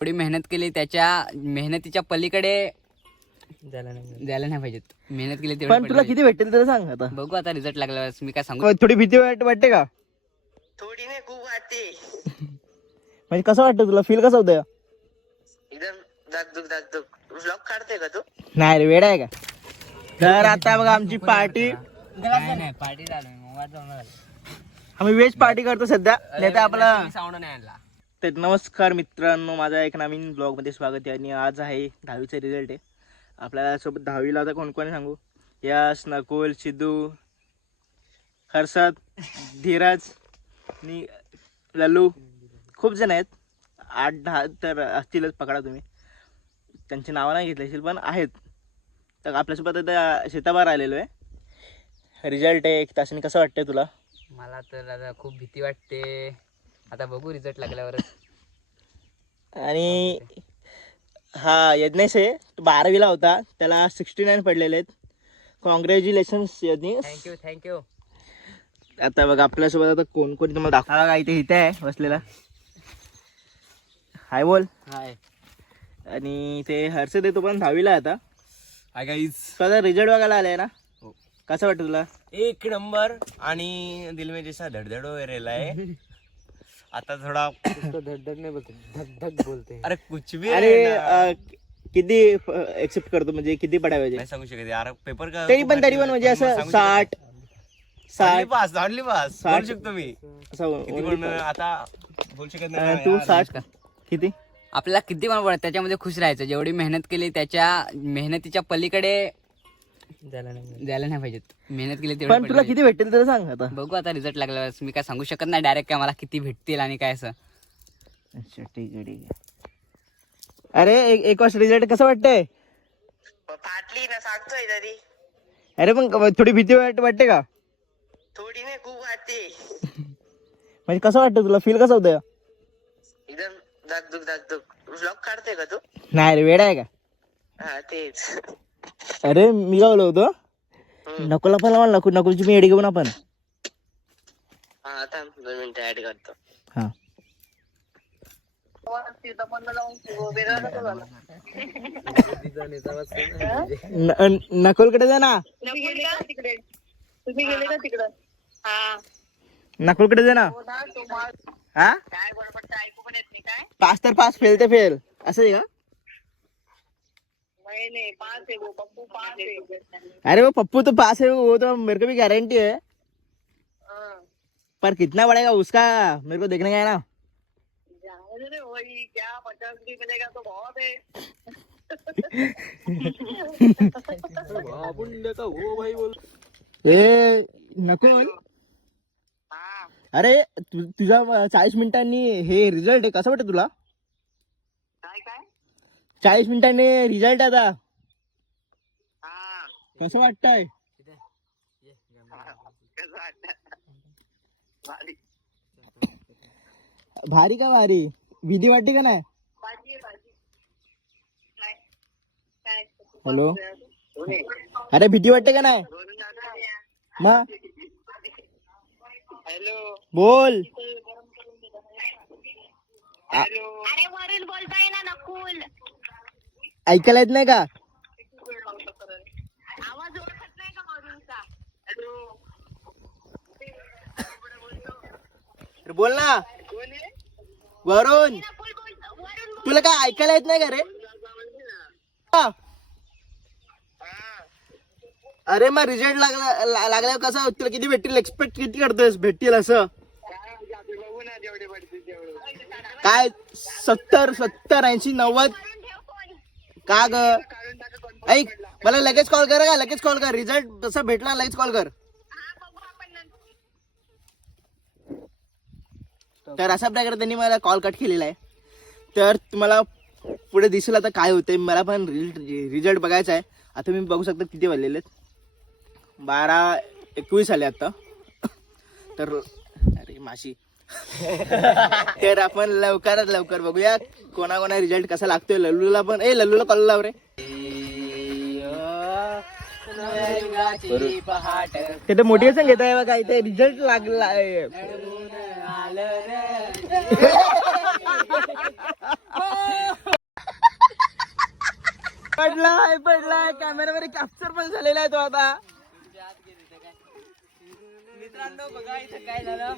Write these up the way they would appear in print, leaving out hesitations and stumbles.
थोडी मेहनत केली त्याच्या मेहनतीच्या पलीकडे जायला नाही पाहिजेत. मेहनत केली तेवढी पण तुला किती भेटेल तर सांग आता. बघू आता रिझल्ट लागल्यावर मी काय सांगू. थोडी भीती वाटते का? थोडी नाही खूप वाटते. म्हणजे कसं वाटतं तुला, फील कसं होतं? एकदम दागदुग व्लॉग काढते का तू? नाही रे, वेळ आहे का? तर आता बघा आमची पार्टी, नाही पार्टी झालं आम्ही व्हेज पार्टी करतो सध्या. नाही तर आपला साऊंड नाही आणला. तर नमस्कार मित्रांनो, माझा एक नवीन ब्लॉग मध्ये स्वागत आहे. आणि आज आहे 10वीचा रिझल्ट आहे. आपल्याला सोबत 10वीला आता कोण कोण सांगू? यश, नकुल, सिद्धू, हर्षद, धीरज आणि लल्लू, खूप जण आहेत. 8-10 तर असतीलच, पकडा तुम्ही. त्यांची नावं नाही घेतली असेल पण आहेत. तर आपल्यासोबत आता शेताबाहेर आलेलो आहे. रिझल्ट आहे 1 तासाने. कसं वाटतंय तुला? मला तर आता खूप भीती वाटते. आता बघू रिझल्ट लागल्यावरच. आणि हा यज्ञेश आहे, तो 12वीला होता, त्याला 69 पडलेले आहेत. कॉंग्रॅच्युलेशन्स यज्ञेश. थँक्यू. आता बघा आपल्यासोबत आता कोण कोणी तुम्हाला दाखवा. बघा इथे आहे बसलेला. हाय बोल. हाय. आणि ते हर्षद आहे, तो पण 10वीला आहे आता. Hi guys. त्याचा रिझल्ट बघायला आलाय ना? हो. कसं वाटतं तुला? 1 नंबर. आणि दिल में जैसा धडधड हो रेला है. आता थोडा धडधड नाही बोलते, धगधग बोलते. अरे कुछ भी अरे किती एक्सेप्ट करतो, म्हणजे किती पडायचे? नाही सांगू शकत यार. पेपर का तरी पण म्हणजे असं 60 पास ऑनली पास 60 बोलू शकतो मी. असं किती पण आता बोलू शकत नाही. तू यार. 60 किती? आपल्याला किती पण पडत त्याच्यामध्ये खुश राहायचं. जेवढी मेहनत केली त्याच्या मेहनतीच्या पलीकडे जायला नाही पाहिजेत. मेहनत केली तेवढी पण तुला किती भेटेल तर सांग आता. बघू आता रिझल्ट लागल्यावर मी काय सांगू शकत नाही डायरेक्ट काय मला किती भेटतील आणि काय असं. अच्छा ठीक आहे. अरे एक वर्ष रिझल्ट कसं वाटतंय? फाटली ना सांगतोय तरी. अरे पण थोडी भीती वाटते का? थोडी नाही खूप वाटते. म्हणजे कसं वाटतं तुला, फील कसं होतं? एकदम दागदुग व्लॉग काढते का तू? नाही रे, वेळ आहे का? हा तेच. अरे मी काय बोललो होतो, नकुलला पण लावा. नकुलची मी एडी घेऊन आपण. हा थांब 2 मिनिटं ऍड करतो. हा नकुलकडे जा ना. तुम्ही गेले का तिकडं? हा नकुलकडे जा ना. हा काय बरोबर ऐकू पण येत नाही काय? 5 तर 5, फेल तर फेल, असं आहे का? नहीं 5 है वो, पप्पू 5 है. अरे वो पप्पू तो पास है, वो तो मेरे को भी गारंटी है. पर कितना पड़ेगा उसका मेरे को देखने का है ना. जाने दे वही, क्या 50 भी मिलेगा तो बहुत है. ए नकुल, हा अरे तुझा 40 मिनिटांनी हे रिझल्ट आहे, कसं वाटतं तुला? काय 40 मिनिटांनी रिझल्ट आता हा कसं वाटतंय? कसं वाटतं? भारी भारी का भारी? भीती वाटते का नाही? भाजी काय काय हॅलो, अरे भीती वाटते का नाही? मग हॅलो बोल. हॅलो. अरे वरून बोलताय ना नकुल. ऐकायला येत नाही का? आवाज ओळखत नाही का वरूनचा? हॅलो बोल ना. कोण आहे? वरून. नकुल बोल. वरून तुला काय ऐकायला येत नाही का रे? हा. अरे मग रिझल्ट लागल्यावर कसं तुला किती भेटतील, एक्सपेक्ट किती करतोस भेटतील असं? बघू ना जेवढे पडतील तेवढे. काय 70, 80, 90? का ग? ऐक, मला लगेच कॉल कर का, लगेच कॉल कर. रिझल्ट जसा भेटला लगेच कॉल कर. तर अशा प्रकारे त्यांनी मला कॉल कट केलेला आहे. तर तुम्हाला पुढे दिसेल आता काय होतंय. मला पण रिझल्ट बघायचा आहे. आता मी बघू शकता किती वाजलेले आहेत, 12:21 आले आता. तर अरे माशी. तर आपण लवकरात लवकर बघूया कोणा रिझल्ट कसा लागतोय. लल्लूला पण, लल्लूला कॉल लाव रे. ते मोटिवेशन घेत आहे बघा. इथे रिझल्ट लागला. पडलाय कॅमेरामध्ये कॅप्चर पण झालेला आहे तो आता. मित्रांनो बघा इथं काय झालं.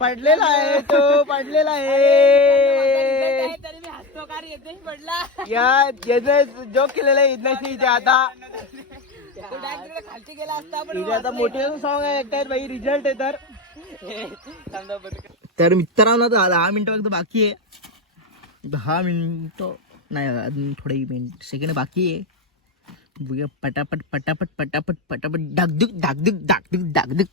पडलेला आहे तो पडलेला आहे. तरी मी हसतो कार येते पडला. याने जोक केलेला आहे इथं इथे आता. खालती गेला असता पण इथे आता मोटिवेशन सॉन्ग आहे एकटाच भाई. रिझल्ट आहे तर मित्रांनो 10 मिनिटं फक्त बाकी आहे. 10 मिनिटं नाही अजून थोडे मिनिट सेकंड बाकी आहे. बघूया पटापट पटापट पटापट पटापट डागडुक डागडुक डागडुक डागडुक.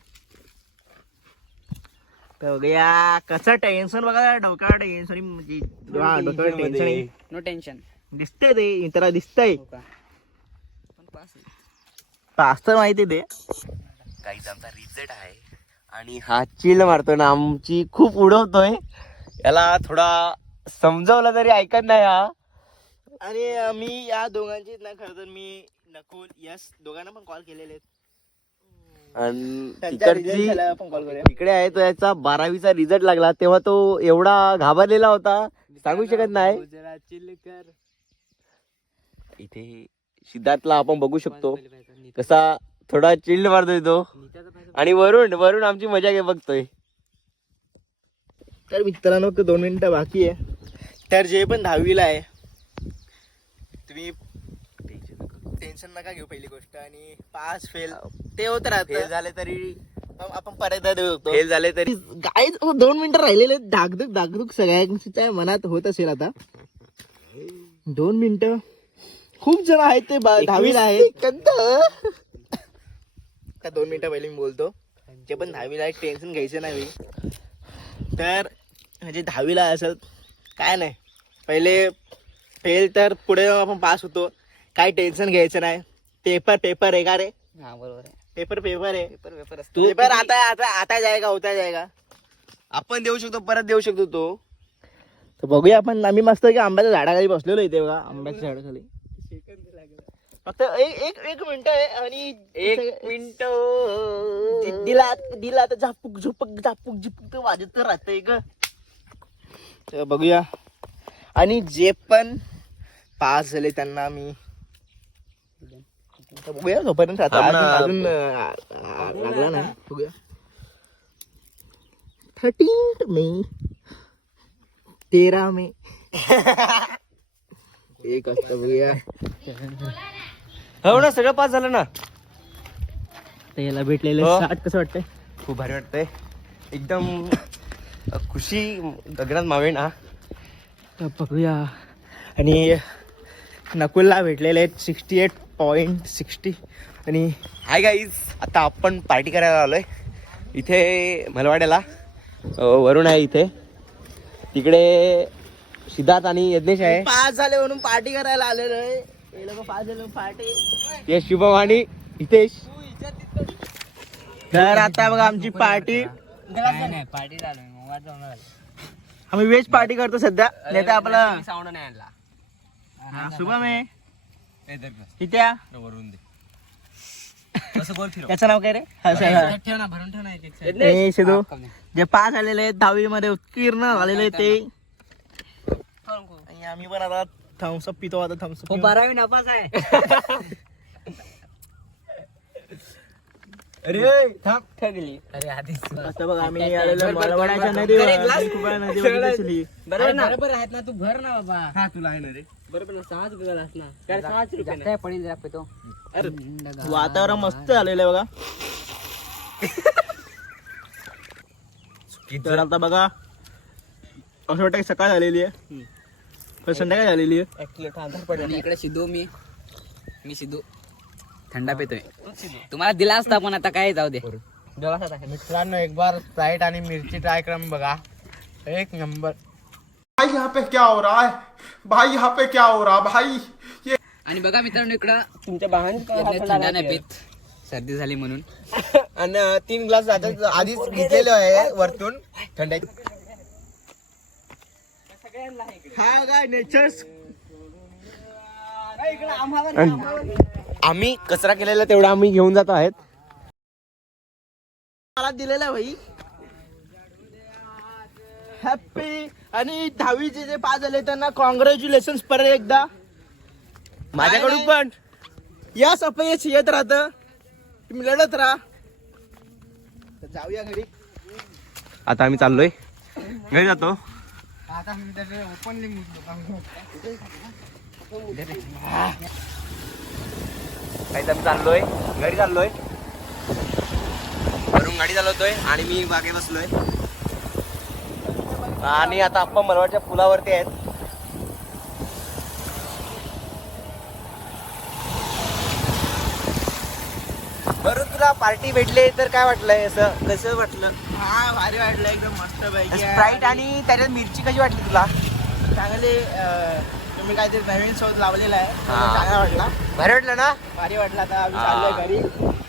तर बघूया कसं टेन्शन बघा डोक्यावर टेन्शन म्हणजे डोक्यावर टेन्शन नो टेन्शन. दिसतंय ते मित्राला दिसतंय. पास तर माहिती ते काहीच आमचा रिझल्ट आहे आणि हा चिल मारतोय ना आमची खूप उडवतोय. याला थोडा समजावलं तरी ऐकत नाही हा. आणि मी या दोघांची ना खरं तर मी नकुल यस दोघांना पण कॉल केलेले आहेत. आणि त्यांच्या result तिकडची झाल्यावर आपण कॉल करूया. इकडे आहे तो याचा 12वीचा रिझल्ट लागला तेव्हा तो एवढा घाबरलेला होता सांगू शकत नाही. जरा चिल कर. इथे सिद्धार्थला आपण बघू शकतो कसा थोडा चिल्ड मारतोय तो आणि वरून आमची मजा घे बघतोय. तर मित्रांनो 2 मिनिटं बाकी आहे. तर जे पण 10वीला आहे तुम्ही टेन्शन नका घेऊ पहिली गोष्ट. आणि पास फेल ते होत फेल राहत झाले तरी आपण परत देऊ शकतो. फेल झाले तरी काय 2 मिनिटं राहिलेले धाकधूक धाकधूक सगळ्यांच्या मनात होत असेल आता. 2 मिनिटं खूप जण आहेत ते 10वीला आहेत. 2 मिनिटं पहिले मी बोलतो जे पण 10वीला आहे टेन्शन घ्यायचं नाही. तर म्हणजे 10वीला असेल काय नाही पहिले फेल तर पुढे आपण पास होतो. काही टेन्शन घ्यायचं नाही. पेपर आहे का रे. हा बरोबर आहे. पेपर आहे. पेपर पेपर आता जाएगा होता जाएगा. आपण देऊ शकतो परत देऊ शकतो तो. तर बघूया आपण. आम्ही मस्त की आंब्याच्या झाडाखाली बसलेलो इथे बघा आंब्याच्या झाडाखाली. फक्त एक मिनिट आहे आणि 1 मिनिट दिला तर झापूक झुपक झापूक झुपूक तर वाजत तर राहतंय ग. तर बघूया. आणि जे पण पास झाले त्यांना मी बघूया जोपर्यंत आता अजून लागला नाही. बघूया 13 मे 13 मे एक असतं. बघूया हो ना सगळं पास झालं ना. याला भेटलेलं हो. 60 कसं वाटतंय. खूप भारी वाटतंय एकदम खुशी गगनात मावे ना. तर बघूया. आणि नकुलला भेटलेले आहेत 68.60. आणि हाय गाईज आता आपण पार्टी करायला आलोय इथे मलवाड्याला. वरुण आहे इथे. तिकडे सिद्धार्थ आणि यज्ञेश आहे. पास झाले म्हणून पार्टी करायला आलेलो आहे. हे लोक पास झाले म्हणून पार्टी. हे शुभम आणि हितेश. तर आता बघा आमची पार्टी. नाही पार्टी चालू आहे. आम्ही व्हेज पार्टी करतो सध्या. नाही तर आपला साऊंड नाही आणला. शुभम आहे इथे. वरून दे कसं बोल फिरव. त्याचं नाव काय रे. ठेव ना भरून ठेव ना. हे सिद्धू जे पास झालेले आहेत 10वी मध्ये उत्तीर्ण झालेले आहेत ते. आणि आम्ही पण आता थम्सअप पितो. आता थम्सअप 12वी नापास आहे. अरे थांब ठगली. अरे आधीच आता बघ आम्ही आलेलो मलवाड्याच्या नदीवर. खूप नदीवर दिसली. बरोबर आहेत ना. तू भर ना बाबा. हा तुला आहे ना रे. बरोबर ना 6 रुपयालाच ना. काय 6 रुपये पडेल जरा पेतो. अरे वातावरण मस्त आलेलं आहे बघा. तर आता बघा असं वाटतं की सकाळ झालेली आहे पण संध्याकाळ झालेली आहे. आणि इकडे सिद्धू मी सिद्धू थंडा पेतोय. तुम्हाला दिला असता पण आता काय जाऊ दे. मित्रांनो एक बार स्प्राइट आणि मिरची ट्राय करून बघा. एक नंबर. भाई यहाँ पे क्या हो रहा है भाई यहाँ पे क्या हो रहा भाई. आणि बघा मित्रांनो इकडं तुमच्या बाहेर थंडा नाही पेत. सर्दी झाली म्हणून. आणि 3 ग्लास आधीच घेतलेले आहे वरतून थंड. हा काय नेचर्स. आम्ही कचरा केलेला तेवढा आम्ही घेऊन जातो आहेत. मला दिलेला भाई. हॅपी आणि 10वीचे जे पास झाले त्यांना कॉंग्रॅच्युलेशन परत एकदा. माझ्याकडून पण. यश अपयश येत राहतं, तुम्ही लढत राहा. तर जाऊया घरी. आता आम्ही चाललोय घरी जातो. काहीच आम्ही चाललोय घरी चाललोय. वरून गाडी चालवतोय आणि मी मागे बसलोय. आणि आता आपण मलवाडच्या पुलावरती आहेत. बरं तुला पार्टी भेटले तर काय वाटलंय? असं कसं वाटलं? हा भारी वाटलं एकदम मस्त पैकी. स्प्राईट आणि त्याच्यात मिरची कशी वाटली तुला? चांगले तुम्ही काहीतरी नवीन शोध लावलेला आहे, हा. चांगला वाटला. भारी वाटलं ना? भारी वाटला. आता आम्ही चाललोय घरी.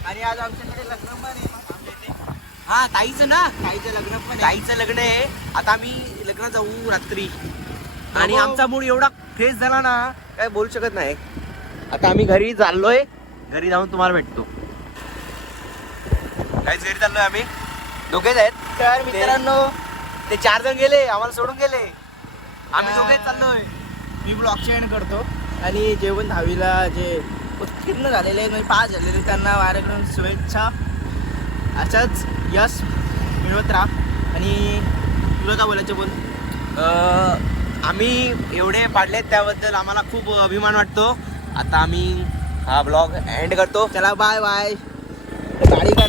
आणि आज आमच्याकडे लग्न पण आहे आमच्या इथे. हा ताईचं ना, ताईचं लग्न पण आहे. ताईचं लग्न आहे. आता आम्ही लग्न जाऊ रात्री. आणि आमचा मूड एवढा फ्रेश झाला ना काय बोलू शकत नाही. आता आम्ही घरी चाललोय. घरी जाऊन तुम्हाला भेटतो. काहीच घरी चाललोय आम्ही दोघेच आहेत. तर मित्रांनो, ते 4 जण गेले आम्हाला सोडून गेले. आम्ही दोघेच चाललोय. मी ब्लॉग एंड करतो. आणि जेवण 10वीला जे उत्तीर्ण झालेले म्हणजे पास झालेले त्यांना माझ्याकडून शुभेच्छा. असंच यश मिळवत राहा. आणि तुला काय बोलायचं बोल. आम्ही एवढे पाडलेत त्याबद्दल आम्हाला खूप अभिमान वाटतो. आता आम्ही हा ब्लॉग एंड करतो. चला बाय बाय. गाडी का